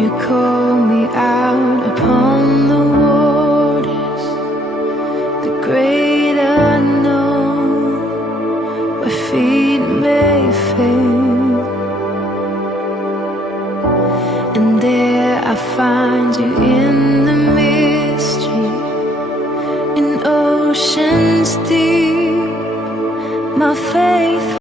You call me out upon the waters, the great unknown, where feet may fail.